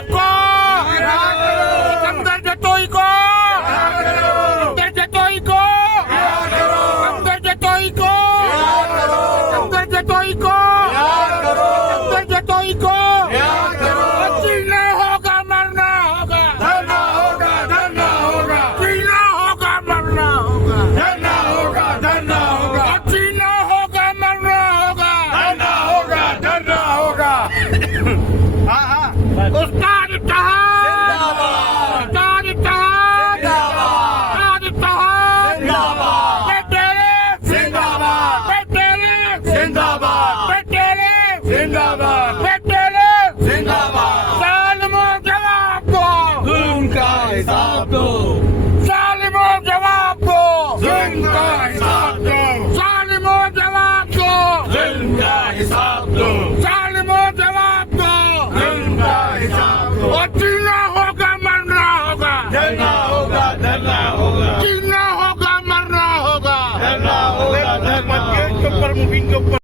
साहब को, सिकंदर जतोई को, सिकंदर जतोई को, सिकंदर जतोई को, सिकंदर जतोई को, सिकंदर जतोई को, जीना होगा मरना होगा, धरना होगा, धरना होगा, जीना होगा मरना होगा, धरना होगा, धरना होगा, जीना होगा मरना होगा, धरना होगा, धरना होगा। हाँ हाँ उस्ताद इत्तेहाद, उस्ताद इत्तेहाद, उस्ताद इत्तेहाद, जिंदाबाद, जिंदाबाद, जिंदाबाद, जिंदाबाद, जिंदाबाद। जालिमों जवाब दो, जुल्म का हिसाब दो, जालिमों जवाब दो, जुल्म का हिसाब दो, जालिमों जवाब दो, जुल्म का हिसाब दो, जालिमों जवाब दो, जुल्म का हिसाब दो। और जीना होगा मरना होगा, धरना होगा, धरना होगा, जीना होगा मरना होगा। धरना होगा, धरना होगा।